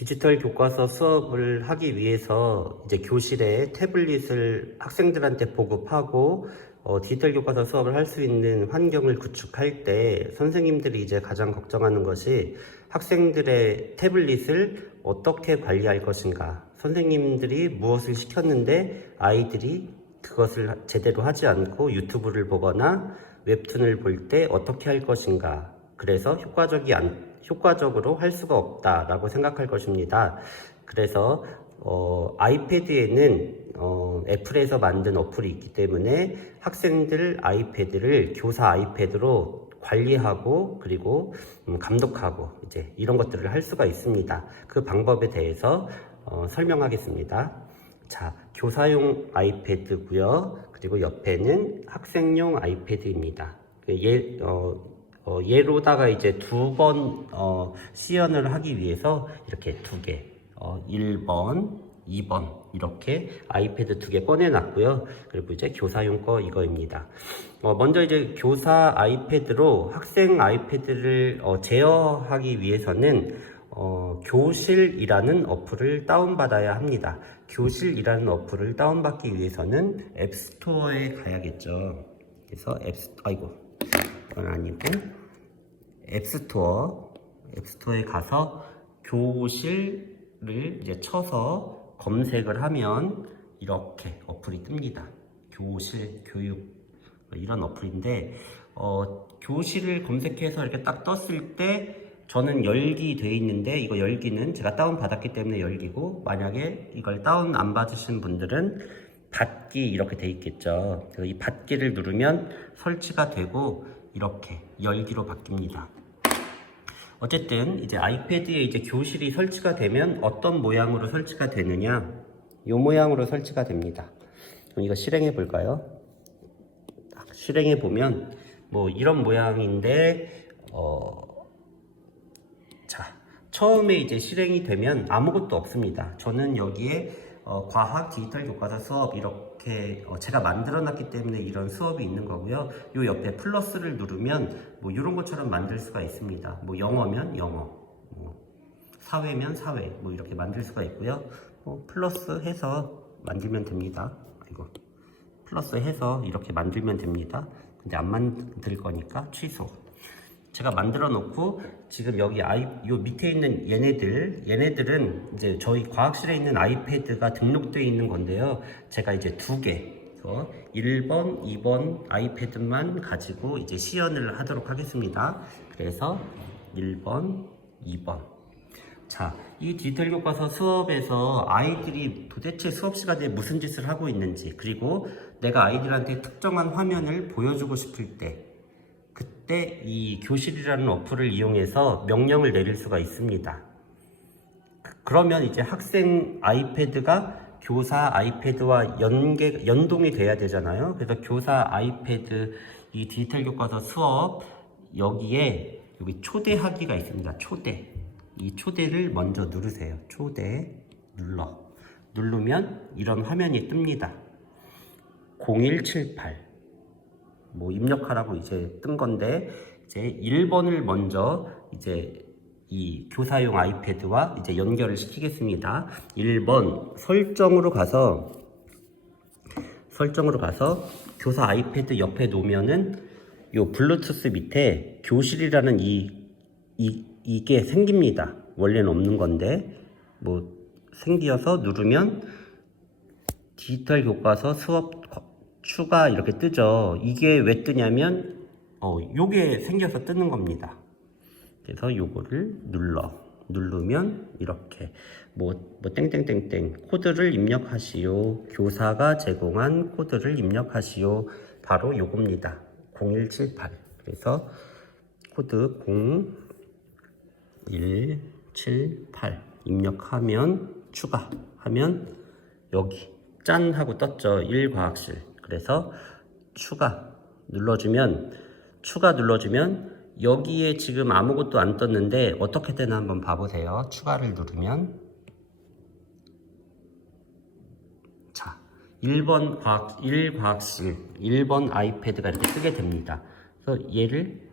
디지털 교과서 수업을 하기 위해서 이제 교실에 태블릿을 학생들한테 보급하고 어, 디지털 교과서 수업을 할 수 있는 환경을 구축할 때 선생님들이 이제 가장 걱정하는 것이 학생들의 태블릿을 어떻게 관리할 것인가. 선생님들이 무엇을 시켰는데 아이들이 그것을 제대로 하지 않고 유튜브를 보거나 웹툰을 볼 때 어떻게 할 것인가. 그래서 효과적이 안, 효과적으로 할 수가 없다라고 생각할 것입니다. 그래서 어, 아이패드에는 어, 애플에서 만든 어플이 있기 때문에 학생들 아이패드를 교사 아이패드로 관리하고 그리고 음, 감독하고 이제 이런 것들을 할 수가 있습니다. 그 방법에 대해서 어, 설명하겠습니다. 자, 교사용 아이패드고요. 그리고 옆에는 학생용 아이패드입니다. 그 예, 어, 어, 예로다가 이제 두번 어, 시연을 하기 위해서 이렇게 두 개, 어, 1번, 2번 이렇게 아이패드 두 개 꺼내놨고요. 그리고 이제 교사용 거 이거입니다. 어, 먼저 이제 교사 아이패드로 학생 아이패드를 어, 제어하기 위해서는 어, 교실이라는 어플을 다운받아야 합니다. 교실이라는 어플을 다운받기 위해서는 앱스토어에 가야겠죠. 그래서 앱스, 아이고, 그 건 아니고, 앱스토어, 앱스토어에 가서 교실을 이제 쳐서 검색을 하면 이렇게 어플이 뜹니다. 교실, 교육, 뭐 이런 어플인데, 어, 교실을 검색해서 이렇게 딱 떴을 때 저는 열기 돼 있는데 이거 열기는 제가 다운 받았기 때문에 열기고 만약에 이걸 다운 안 받으신 분들은 받기 이렇게 돼 있겠죠. 이 받기를 누르면 설치가 되고 이렇게 열기로 바뀝니다. 어쨌든 이제 아이패드에 이제 교실이 설치가 되면 어떤 모양으로 설치가 되느냐 이 모양으로 설치가 됩니다. 그럼 이거 실행해 볼까요? 딱 실행해 보면 뭐 이런 모양인데 어, 자, 처음에 이제 실행이 되면 아무것도 없습니다. 저는 여기에 어, 과학 디지털 교과서 수업 이렇게 어, 제가 만들어 놨기 때문에 이런 수업이 있는 거고요. 요 옆에 플러스를 누르면 뭐 이런 것처럼 만들 수가 있습니다. 뭐 영어면 영어, 뭐 사회면 사회, 뭐 이렇게 만들 수가 있고요. 뭐 플러스 해서 만들면 됩니다. 이거 플러스 해서 이렇게 만들면 됩니다. 근데 안 만들 거니까 취소. 제가 만들어 놓고 지금 여기 아이 요 밑에 있는 얘네들 얘네들은 이제 저희 과학실에 있는 아이패드가 등록되어 있는 건데요. 제가 이제 두 개. 그래서 1번, 2번 아이패드만 가지고 이제 시연을 하도록 하겠습니다. 그래서 1번, 2번. 자, 이 디지털 교과서 수업에서 아이들이 도대체 수업 시간에 무슨 짓을 하고 있는지, 그리고 내가 아이들한테 특정한 화면을 보여주고 싶을 때, 그 때 이 교실이라는 어플을 이용해서 명령을 내릴 수가 있습니다. 그- 그러면 이제 학생 아이패드가 교사 아이패드와 연계, 연동이 돼야 되잖아요. 그래서 교사 아이패드 이 디지털 교과서 수업 여기에 여기 초대하기가 있습니다. 초대. 이 초대를 먼저 누르세요. 초대 눌러. 누르면 이런 화면이 뜹니다. 0178. 뭐 입력하라고 이제 뜬 건데 이제 1번을 먼저 이제 이 교사용 아이패드와 이제 연결을 시키겠습니다. 1번 설정으로 가서 설정으로 가서 교사 아이패드 옆에 놓으면은 요 블루투스 밑에 교실이라는 이, 이 이게 생깁니다. 원래는 없는 건데 뭐 생겨서 누르면 디지털 교과서 수업 거- 추가 이렇게 뜨죠. 이게 왜 뜨냐면 어 요게 생겨서 뜨는 겁니다. 그래서 요거를 눌러 누르면 이렇게 뭐, 뭐 땡땡땡땡 코드를 입력하시오. 교사가 제공한 코드를 입력하시오. 바로 요겁니다. 0178. 그래서 코드 0178 입력하면 추가하면 여기 짠 하고 떴죠. 1과학실. 그래서 추가 눌러주면 추가 눌러주면 여기에 지금 아무것도 안 떴는데 어떻게 되나 한번 봐보세요. 추가를 누르면 자 1번 과학 1과학실 1번 아이패드가 이렇게 뜨게 됩니다. 그래서 얘를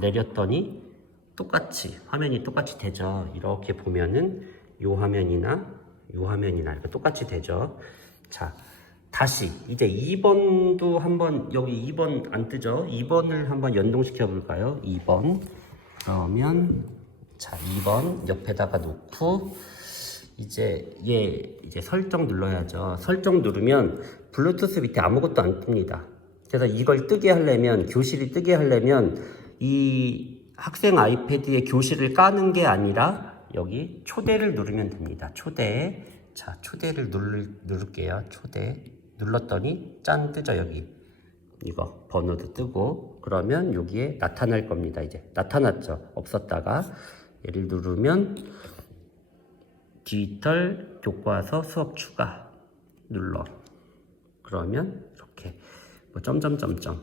내렸더니 똑같이 화면이 똑같이 되죠. 이렇게 보면은 요 화면이나 요 화면이나 이렇게 똑같이 되죠. 자, 다시 이제 2번도 한번 여기 2번 안 뜨죠? 2번을 한번 연동시켜 볼까요? 2번. 그러면 자, 2번 옆에다가 놓고 이제 얘 이제 설정 눌러야죠. 설정 누르면 블루투스 밑에 아무것도 안 뜹니다. 그래서 이걸 뜨게 하려면 교실이 뜨게 하려면 이 학생 아이패드에 교실을 까는 게 아니라 여기 초대를 누르면 됩니다. 초대. 자, 초대를 누를, 누를게요. 초대. 눌렀더니 짠 뜨죠, 여기. 이거 번호도 뜨고 그러면 여기에 나타날 겁니다. 이제 나타났죠. 없었다가 얘를 누르면 디지털 교과서 수업 추가 눌러. 그러면 이렇게 뭐 점점점점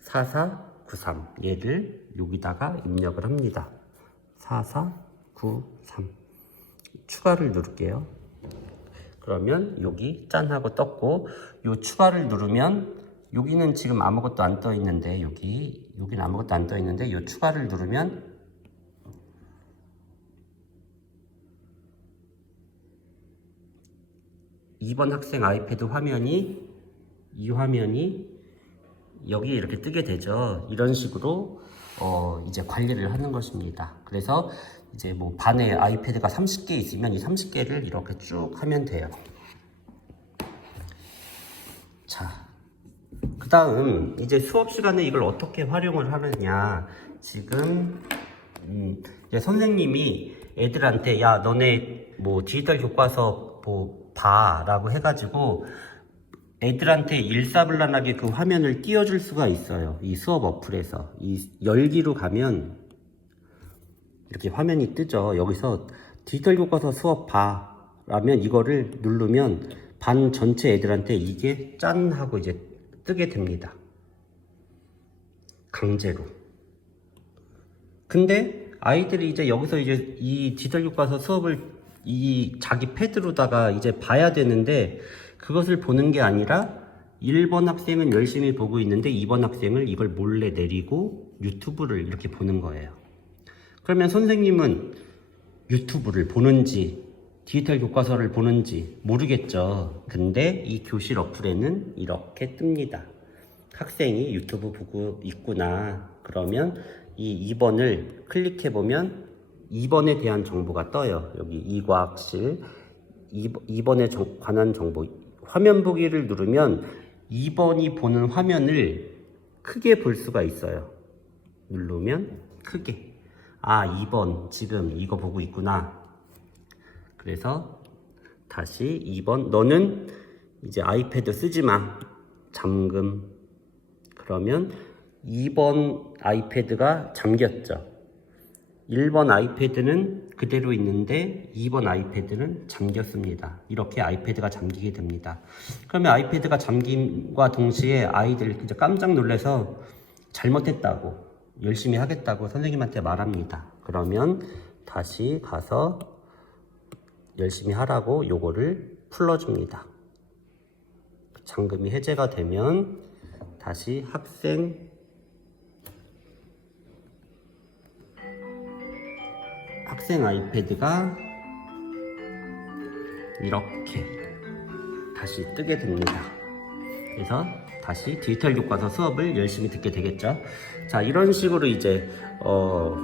4493 얘를 여기다가 입력을 합니다. 4493 추가를 누를게요. 그러면 여기 짠 하고 떴고 요 추가를 누르면 여기는 지금 아무것도 안 떠 있는데 여기 여기는 아무것도 안 떠 있는데 요 추가를 누르면 이번 학생 아이패드 화면이 이 화면이 여기 이렇게 뜨게 되죠. 이런 식으로 어 이제 관리를 하는 것입니다. 그래서 이제 뭐 반에 아이패드가 30개 있으면 이 30개를 이렇게 쭉 하면 돼요. 자, 그 다음 이제 수업 시간에 이걸 어떻게 활용을 하느냐. 지금 음, 이제 선생님이 애들한테 야 너네 뭐 디지털 교과서 뭐 봐라고 해가지고 애들한테 일사불란하게 그 화면을 띄워줄 수가 있어요. 이 수업 어플에서 이 열기로 가면 이렇게 화면이 뜨죠. 여기서 디지털 교과서 수업 봐 라면 이거를 누르면 반 전체 애들한테 이게 짠 하고 이제 뜨게 됩니다. 강제로. 근데 아이들이 이제 여기서 이제 이 디지털 교과서 수업을 이 자기 패드로다가 이제 봐야 되는데 그것을 보는 게 아니라 1번 학생은 열심히 보고 있는데 2번 학생을 이걸 몰래 내리고 유튜브를 이렇게 보는 거예요. 그러면 선생님은 유튜브를 보는지 디지털 교과서를 보는지 모르겠죠. 근데 이 교실 어플에는 이렇게 뜹니다. 학생이 유튜브 보고 있구나. 그러면 이 2번을 클릭해 보면 2번에 대한 정보가 떠요. 여기 이과학실 2번에 관한 정보 화면 보기를 누르면 2번이 보는 화면을 크게 볼 수가 있어요. 누르면 크게. 아, 2번 지금 이거 보고 있구나. 그래서 다시 2번 너는 이제 아이패드 쓰지 마. 잠금. 그러면 2번 아이패드가 잠겼죠. 1번 아이패드는 그대로 있는데 2번 아이패드는 잠겼습니다. 이렇게 아이패드가 잠기게 됩니다. 그러면 아이패드가 잠김과 동시에 아이들 이제 깜짝 놀래서 잘못했다고 열심히 하겠다고 선생님한테 말합니다. 그러면 다시 가서 열심히 하라고 요거를 풀어줍니다. 잠금이 해제가 되면 다시 학생 학생 아이패드가 이렇게 다시 뜨게 됩니다. 그래서 다시 디지털 교과서 수업을 열심히 듣게 되겠죠. 자, 이런 식으로 이제 어,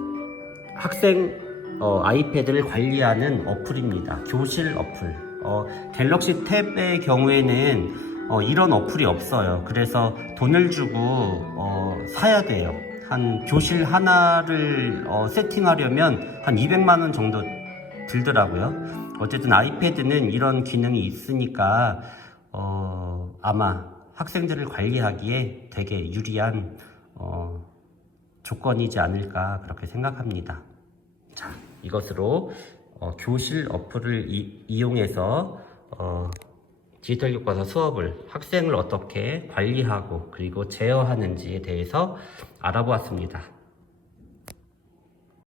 학생 어, 아이패드를 관리하는 어플입니다. 교실 어플. 어, 갤럭시 탭의 경우에는 어, 이런 어플이 없어요. 그래서 돈을 주고 어, 사야 돼요. 한 교실 하나를 어, 세팅하려면 한 200만 원 정도 들더라고요. 어쨌든 아이패드는 이런 기능이 있으니까 어, 아마 학생들을 관리하기에 되게 유리한 어, 조건이지 않을까 그렇게 생각합니다. 자, 이것으로 어, 교실 어플을 이, 용해서 어, 디지털 교과서 수업을 학생을 어떻게 관리하고 그리고 제어하는지에 대해서 알아보았습니다.